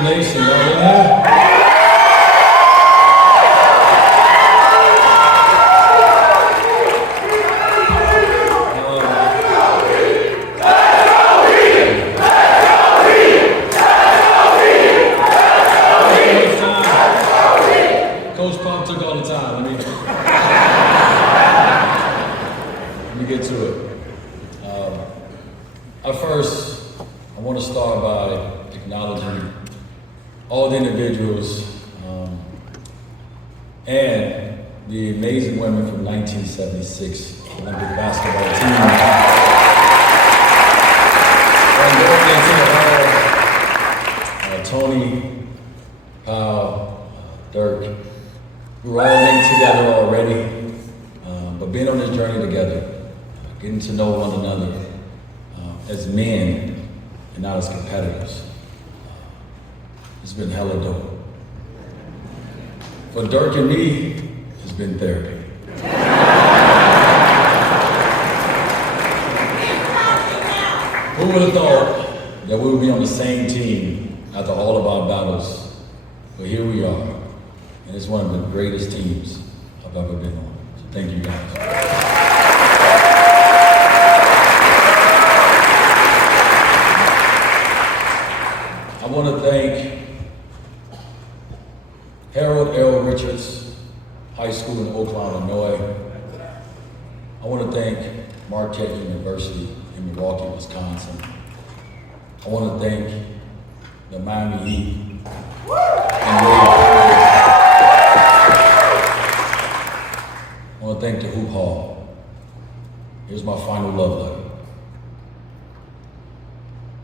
Nation, yeah. Coach Pop took all the time. Let me get to it. First, I want to start by acknowledging all the individuals and the amazing women from 1976 Olympic basketball team. Tony, Powell, Dirk, we were all linked together already, but being on this journey together, getting to know one another as men and not as competitors, it's been hella dope. For Dirk and me, it's been therapy. Who would have thought that we would be on the same team after all of our battles? But here we are, and it's one of the greatest teams I've ever been on. So thank you guys. I want to thank Harold L. Richards High School in Oakland, Illinois. I want to thank Marquette University in Milwaukee, Wisconsin. I want to thank the Miami Heat and I want to thank the Hoop Hall. Here's my final love letter.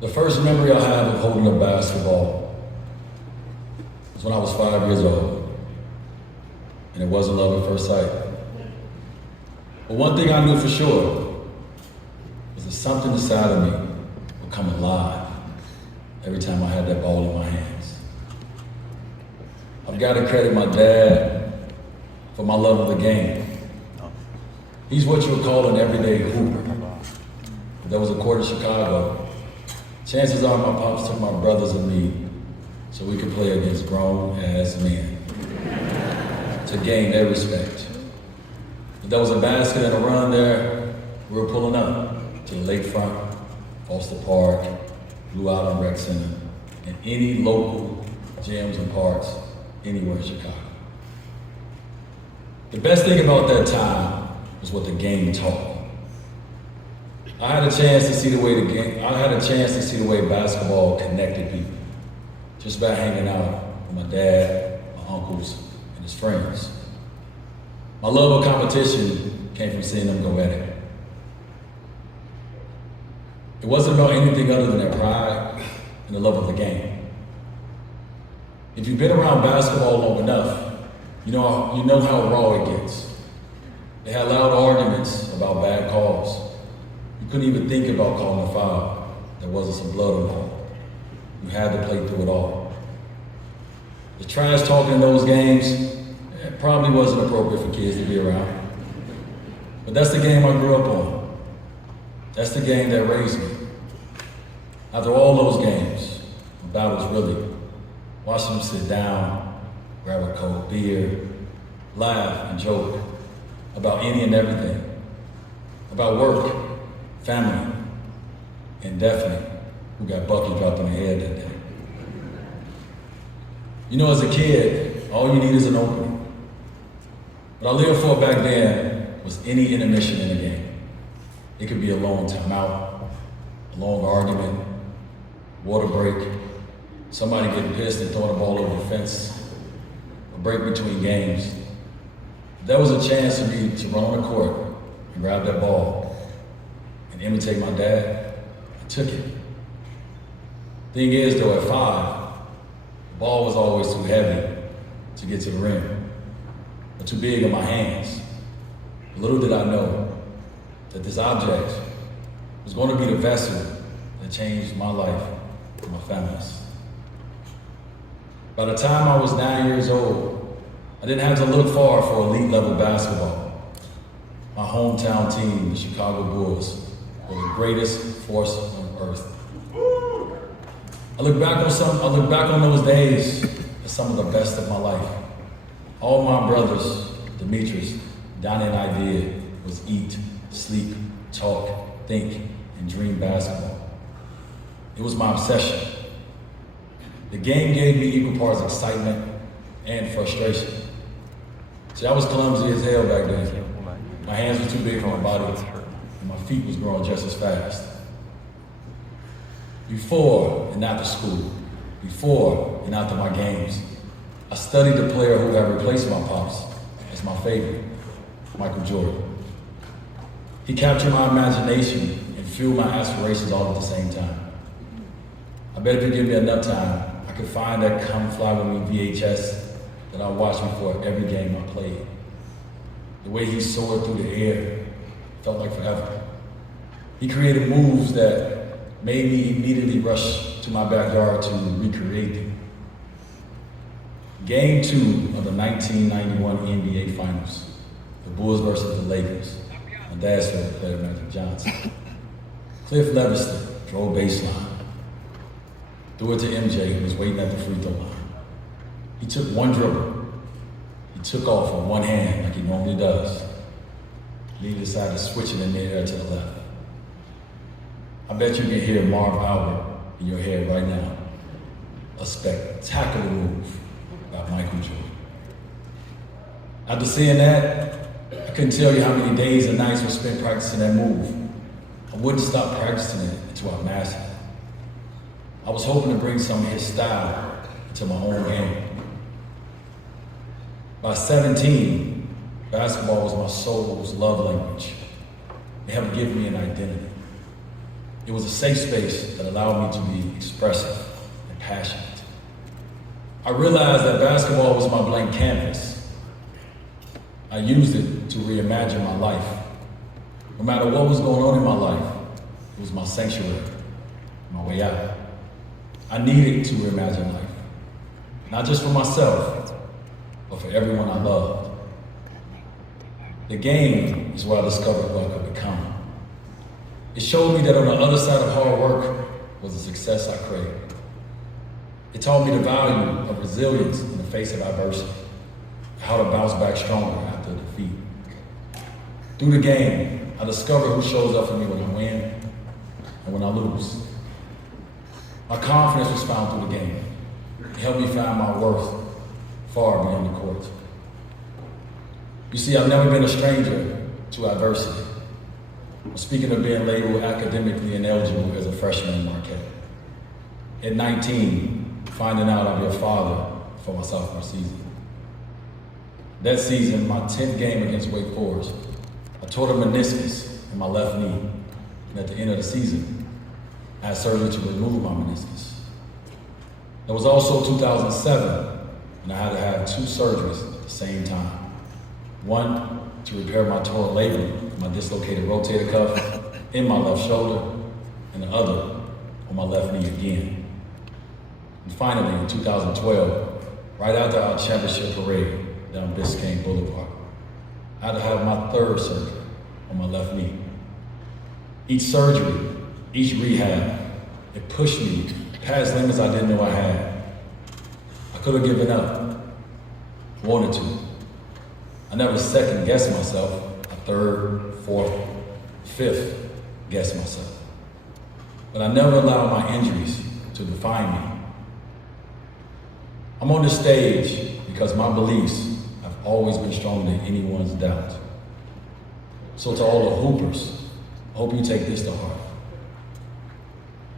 The first memory I have of holding a basketball was when I was 5 years old, and it wasn't love at first sight. But one thing I knew for sure was that something inside of me would come alive every time I had that ball in my hands. I've got to credit my dad for my love of the game. He's what you would call an everyday hooper. If there was a court in Chicago, chances are my pops took my brothers and me so we could play against grown-ass men to gain their respect. If there was a basket and a run there, we were pulling up to the lakefront, Foster Park, Blue Island Rec Center, and any local gyms and parks anywhere in Chicago. The best thing about that time was what the game taught me. I had a chance to see the way basketball connected people, just by hanging out with my dad, my uncles, and his friends. My love of competition came from seeing them go at it. It wasn't about anything other than their pride and the love of the game. If you've been around basketball long enough, you know how raw it gets. They had loud arguments about bad calls. You couldn't even think about calling a foul. There wasn't some blood involved. You had to play through it all. The trash talking in those games, it probably wasn't appropriate for kids to be around. But that's the game I grew up on. That's the game that raised me. After all those games, the battles really, watching them sit down, grab a cold beer, laugh and joke about any and everything, about work, family, and definitely who got bucket dropped on the head that day. You know, as a kid, all you need is an opening. What I lived for back then was any intermission in a game. It could be a long timeout, a long argument, water break, somebody getting pissed and throwing the ball over the fence, a break between games. If there was a chance for me to run on the court and grab that ball and imitate my dad, I took it. Thing is though, at 5, the ball was always too heavy to get to the rim, or too big in my hands. Little did I know that this object was going to be the vessel that changed my life and my family's. By the time I was 9 years old, I didn't have to look far for elite level basketball. My hometown team, the Chicago Bulls, were the greatest force on earth. I look back on those days as some of the best of my life. All my brothers, Demetrius, Donnie, and I did was eat, sleep, talk, think, and dream basketball. It was my obsession. The game gave me equal parts excitement and frustration. See, I was clumsy as hell back then. My hands were too big for my body, and my feet was growing just as fast. Before and after school, before and after my games, I studied the player who had replaced my pops as my favorite, Michael Jordan. He captured my imagination and fueled my aspirations all at the same time. I bet if you give me enough time, I could find that Come Fly With Me VHS that I watched before every game I played. The way he soared through the air felt like forever. He created moves that made me immediately rush to my backyard to recreate them. Game 2 of the 1991 NBA Finals, the Bulls versus the Lakers. My dad's favorite player, Magic Johnson. Cliff Leviston drove baseline, threw it to MJ, who was waiting at the free throw line. He took one dribble. He took off with one hand like he normally does. Then he decided to switch it in the air to the left. I bet you can hear Marv Albert in your head right now. A spectacular move by Michael Jordan. After seeing that, I couldn't tell you how many days and nights were spent practicing that move. I wouldn't stop practicing it until I mastered it. I was hoping to bring some of his style into my own game. By 17, basketball was my soul's love language. It helped give me an identity. It was a safe space that allowed me to be expressive and passionate. I realized that basketball was my blank canvas. I used it to reimagine my life. No matter what was going on in my life, it was my sanctuary, my way out. I needed to reimagine life, not just for myself, but for everyone I loved. The game is where I discovered what I could become. It showed me that on the other side of hard work was the success I craved. It taught me the value of resilience in the face of adversity, how to bounce back stronger after defeat. Through the game, I discovered who shows up for me when I win and when I lose. My confidence was found through the game. It helped me find my worth far beyond the court. You see, I've never been a stranger to adversity. Speaking of being labeled academically ineligible as a freshman in Marquette. At 19, finding out I'd be a father for my sophomore season. That season, my 10th game against Wake Forest, I tore the meniscus in my left knee. And at the end of the season, I had surgery to remove my meniscus. It was also 2007, and I had to have 2 surgeries at the same time. One to repair my torn labrum, my dislocated rotator cuff in my left shoulder, and the other on my left knee again. And finally, in 2012, right after our championship parade down Biscayne Boulevard, I had to have my 3rd surgery on my left knee. Each surgery, each rehab, it pushed me past limits I didn't know I had. I could have given up, wanted to. I never second-guessed myself. I 3rd, 4th, 5th guessed myself. But I never allowed my injuries to define me. I'm on this stage because my beliefs have always been stronger than anyone's doubt. So to all the hoopers, I hope you take this to heart.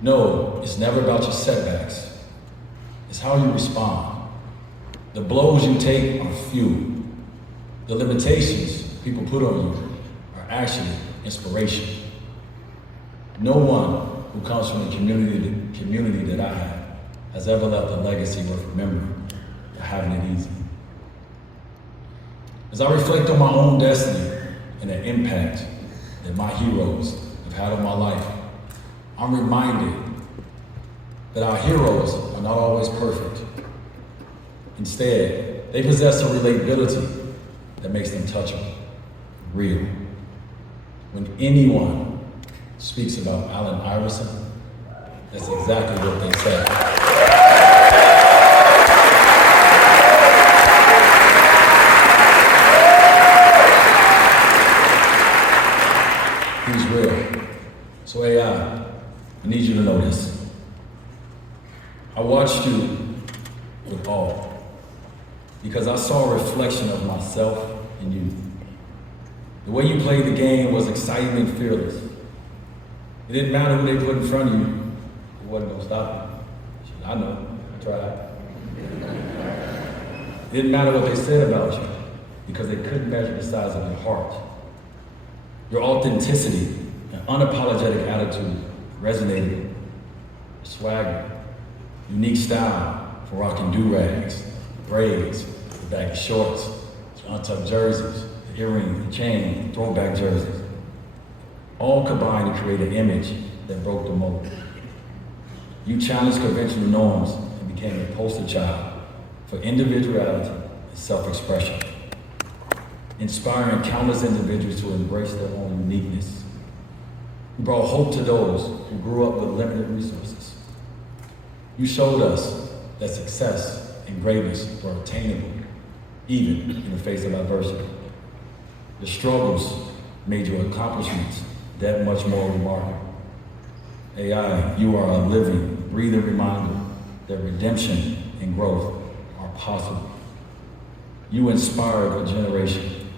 No, it's never about your setbacks. It's how you respond. The blows you take are few. The limitations people put on you are actually inspiration. No one who comes from the community that I have has ever left a legacy worth remembering or having it easy. As I reflect on my own destiny and the impact that my heroes have had on my life, I'm reminded that our heroes are not always perfect. Instead, they possess a relatability that makes them touchable, real. When anyone speaks about Allen Iverson, that's exactly what they say. I watched you with awe because I saw a reflection of myself in you. The way you played the game was exciting and fearless. It didn't matter who they put in front of you, it wasn't gonna stop you. I know, I tried. It didn't matter what they said about you because they couldn't measure the size of your heart. Your authenticity and unapologetic attitude resonated. Your swagger, unique style for rocking do-rags, braids, the baggy shorts, untucked jerseys, the earrings, the chain, the throwback jerseys. All combined to create an image that broke the mold. You challenged conventional norms and became a poster child for individuality and self-expression, inspiring countless individuals to embrace their own uniqueness. You brought hope to those who grew up with limited resources. You showed us that success and greatness were attainable, even in the face of adversity. The struggles made your accomplishments that much more remarkable. AI, you are a living, breathing reminder that redemption and growth are possible. You inspired a generation,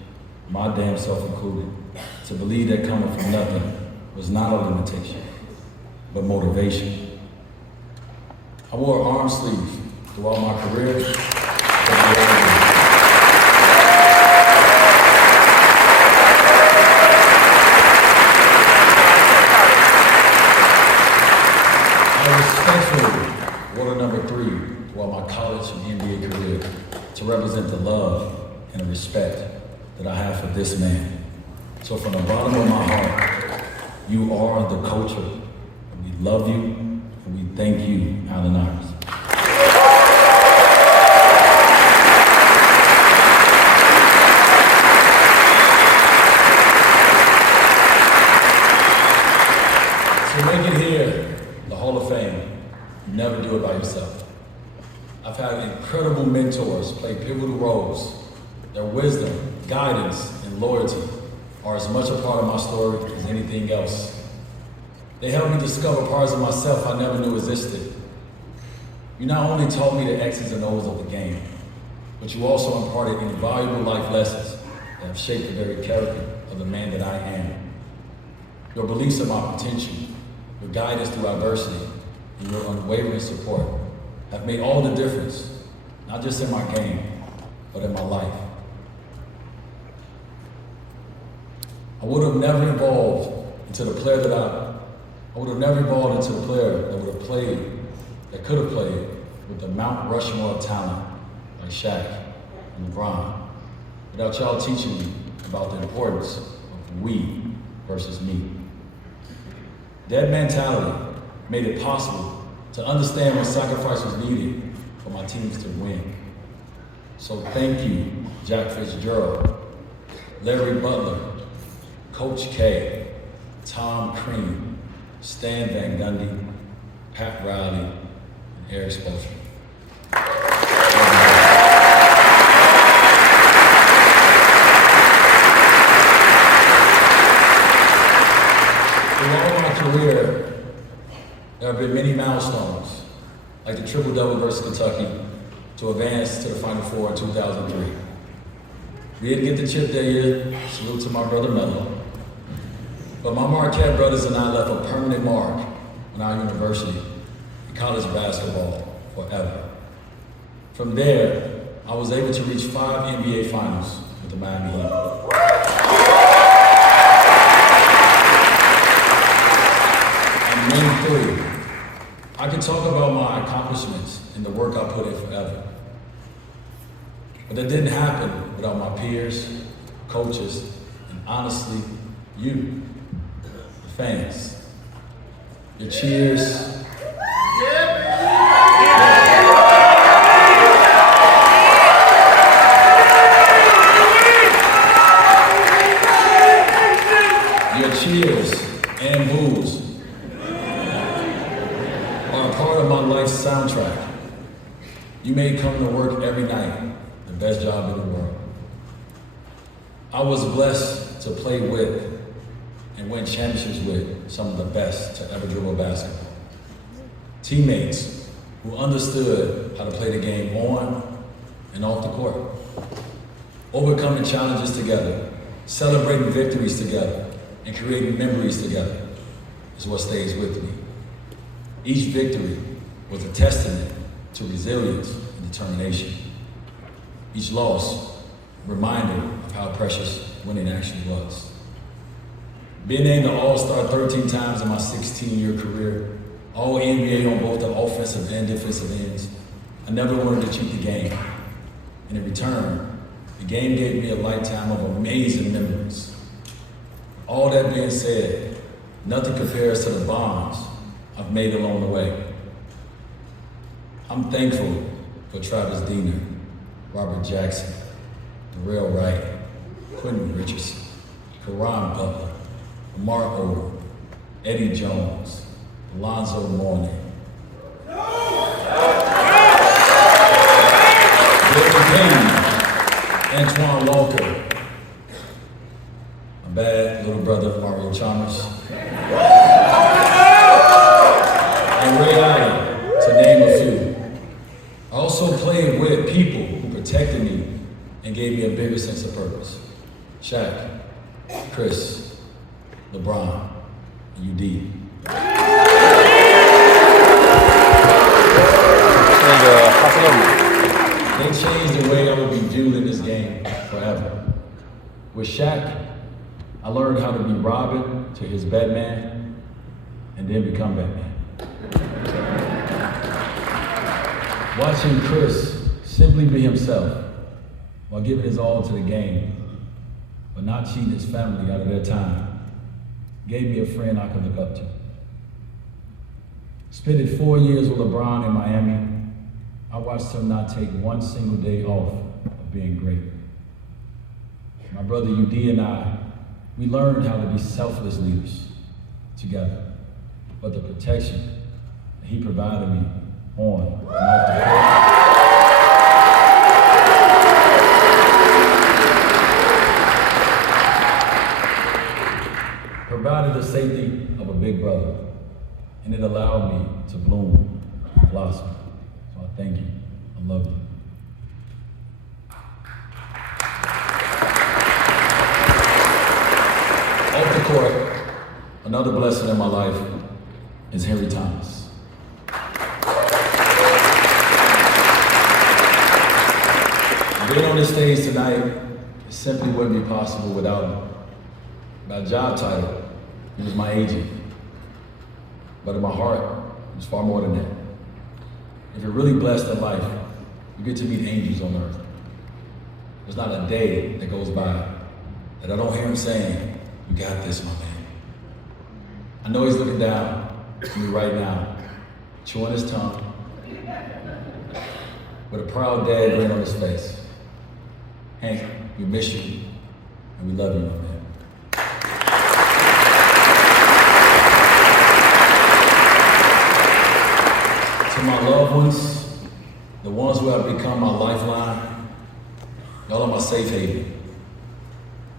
my damn self included, to believe that coming from nothing was not a limitation, but motivation. I wore an arm sleeve throughout my career. I respectfully wore the number 3 throughout my college and NBA career to represent the love and the respect that I have for this man. So from the bottom of my heart, you are the culture, and we love you, and we thank you, Allen Iverson. To make it here, the Hall of Fame, you never do it by yourself. I've had incredible mentors play pivotal roles. Their wisdom, guidance, and loyalty are as much a part of my story as anything else. They helped me discover parts of myself I never knew existed. You not only taught me the X's and O's of the game, but you also imparted invaluable life lessons that have shaped the very character of the man that I am. Your beliefs in my potential, your guidance through adversity, and your unwavering support have made all the difference, not just in my game, but in my life. I would have never evolved into the player that I would have never evolved into the player that would have played, that could have played with the Mount Rushmore of talent like Shaq and LeBron, without y'all teaching me about the importance of we versus me. That mentality made it possible to understand what sacrifice was needed for my teams to win. So thank you, Jack Fitzgerald, Larry Butler, Coach K, Tom Crean, Stan Van Gundy, Pat Riley, and Eric Spoelstra. Throughout my career, there have been many milestones, like the triple-double versus Kentucky, to advance to the Final Four in 2003. We didn't get the chip that year, salute to my brother Melo. But my Marquette brothers and I left a permanent mark on our university and college basketball forever. From there, I was able to reach 5 NBA finals with the Miami Heat. And win 3. I can talk about my accomplishments and the work I put in forever. But that didn't happen without my peers, coaches, and honestly, you, the fans. Your cheers. Your cheers and boos are a part of my life's soundtrack. You may come to work every night, the best job in the world. I was blessed to play with and win championships with some of the best to ever dribble basketball. Teammates who understood how to play the game on and off the court. Overcoming challenges together, celebrating victories together, and creating memories together is what stays with me. Each victory was a testament to resilience and determination. Each loss, a reminder of how precious winning actually was. Being named an All-Star 13 times in my 16-year career, all NBA on both the offensive and defensive ends, I never wanted to cheat the game. And in return, the game gave me a lifetime of amazing memories. All that being said, nothing compares to the bonds I've made along the way. I'm thankful for Travis Diener, Robert Jackson, Darrell Wright, Quentin Richardson, Karan Butler, Lamar Odom, Eddie Jones, Alonzo Mourning, Billy Payne, Antoine Walker, my bad little brother Mario Chalmers, and Ray Allen, to name a few. I also played with people who protected me and gave me a bigger sense of purpose. Shaq, Chris, LeBron, and UD. They changed the way I would be viewed in this game forever. With Shaq, I learned how to be Robin to his Batman, and then become Batman. Watching Chris simply be himself while giving his all to the game, but not cheating his family out of their time, gave me a friend I could look up to. Spending 4 years with LeBron in Miami, I watched him not take one single day off of being great. My brother UD and I, we learned how to be selfless leaders together, but the protection that he provided me on and off the court provided the safety of a big brother, and it allowed me to bloom and blossom. So I thank you. I love you. Off the court, another blessing in my life is Henry Thomas. Being on this stage tonight simply wouldn't be possible without him. My job title, he was my agent. But in my heart, it was far more than that. If you're really blessed in life, you get to meet angels on earth. There's not a day that goes by that I don't hear him saying, "You got this, my man." I know he's looking down at me right now, chewing his tongue, with a proud dad grin on his face. Hank, we miss you, and we love you, my man. To my loved ones, the ones who have become my lifeline, y'all are my safe haven.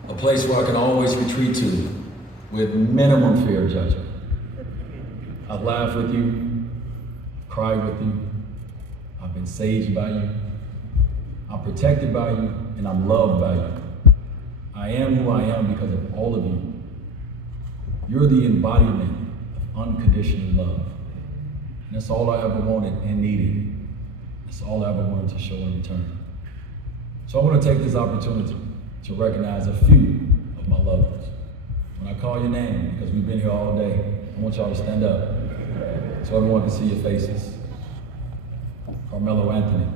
A place where I can always retreat to with minimum fear of judgment. I've laughed with you, cried with you, I've been saged by you, I'm protected by you, and I'm loved by you. I am who I am because of all of you. You're the embodiment of unconditional love. And that's all I ever wanted and needed. That's all I ever wanted to show in return. So I want to take this opportunity to recognize a few of my loved ones. When I call your name, because we've been here all day, I want y'all to stand up so everyone can see your faces. Carmelo Anthony.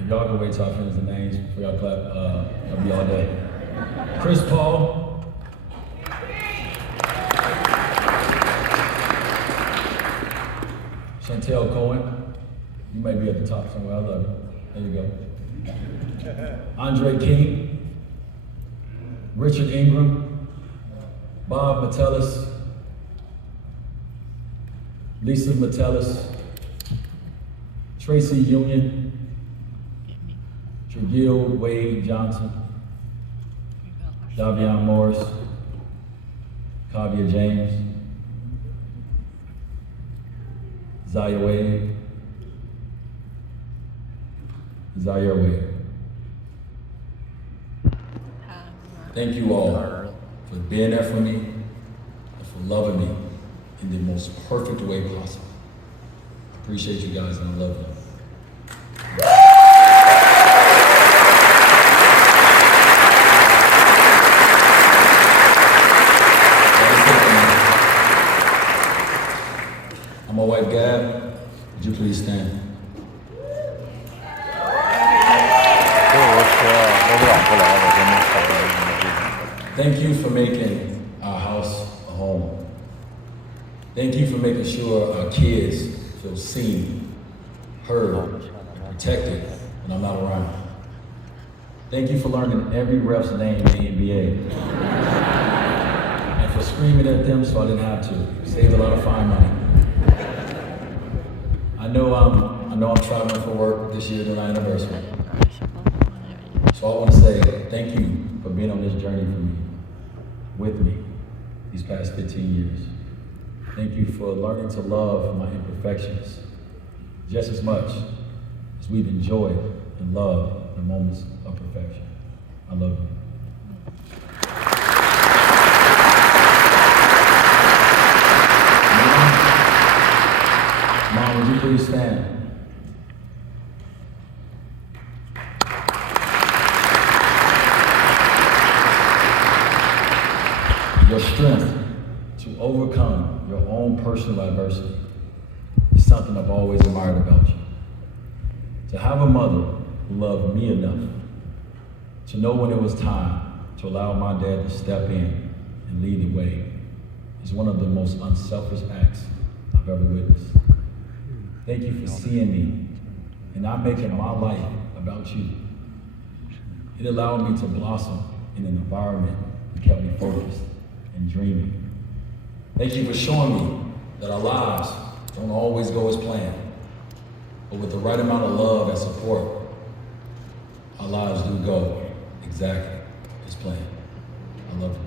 If y'all can wait till I finish the names before y'all clap, I'll be all day. Chris Paul. Chantel Cohen. You may be at the top somewhere. I love you. There you go. Andre King. Richard Ingram. Bob Metellus. Lisa Metellus. Tracy Union. Tregill Wade Johnson, Dwyane Morris, Kavia James, Zaire Wade, Zaire Wade. Thank you all for being there for me and for loving me in the most perfect way possible. I appreciate you guys and I love you. My wife Gab, would you please stand? Thank you for making our house a home. Thank you for making sure our kids feel seen, heard, and protected when I'm not around. Thank you for learning every ref's name in the NBA. And for screaming at them so I didn't have to. Saved a lot of fine money. I know I'm traveling for work this year to my anniversary. So I want to say thank you for being on this journey for me, with me, these past 15 years. Thank you for learning to love my imperfections just as much as we've enjoyed and loved the moments of perfection. I love you. Mom, would you please stand? Your strength to overcome your own personal adversity is something I've always admired about you. To have a mother who loved me enough to know when it was time to allow my dad to step in and lead the way is one of the most unselfish acts I've ever witnessed. Thank you for seeing me and not making my life about you. It allowed me to blossom in an environment that kept me focused and dreaming. Thank you for showing me that our lives don't always go as planned, but with the right amount of love and support, our lives do go exactly as planned. I love you.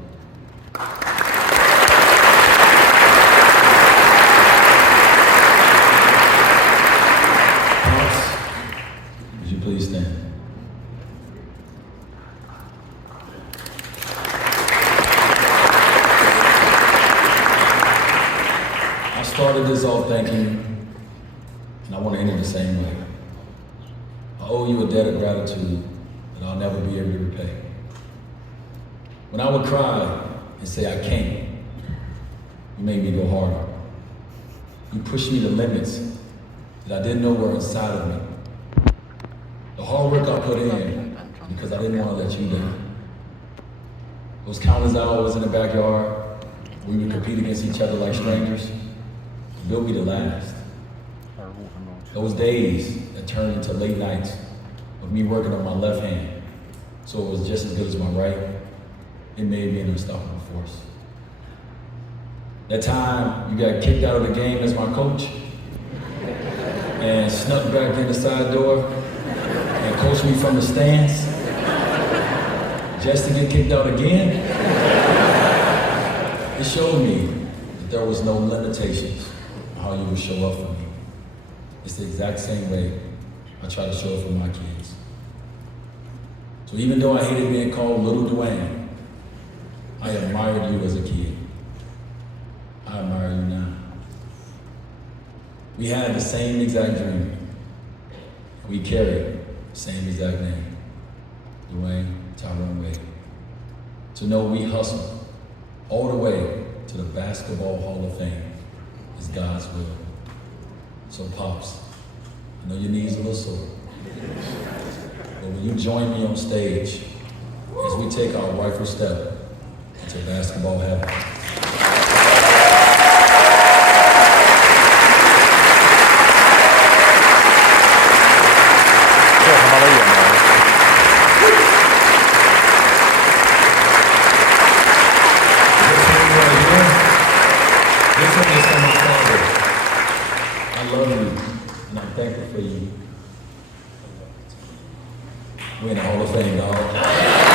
Would you please stand? I started this off thinking, and I want to end it the same way. I owe you a debt of gratitude that I'll never be able to repay. When I would cry and say I can't, you made me go harder. You pushed me to limits that I didn't know were inside of me. The hard work I put in because I didn't want to let you down. Those countless hours in the backyard, we would compete against each other like strangers, built me to last. Those days that turned into late nights of me working on my left hand, so it was just as good as my right, it made me an unstoppable force. That time you got kicked out of the game as my coach and snuck back in the side door and coached me from the stands just to get kicked out again, it showed me that there was no limitations on how you would show up for me. It's the exact same way I try to show up for my kids. So even though I hated being called Little Dwyane, I admired you as a kid. I admire you now. We had the same exact dream. We carried the same exact name, Dwyane Tyrone Wade. To know we hustled all the way to the Basketball Hall of Fame is God's will. So Pops, I know your knees are a little sore, but will you join me on stage as we take our rightful step into basketball heaven? I love you, and I'm thankful for you. We in the Hall of Fame, dog.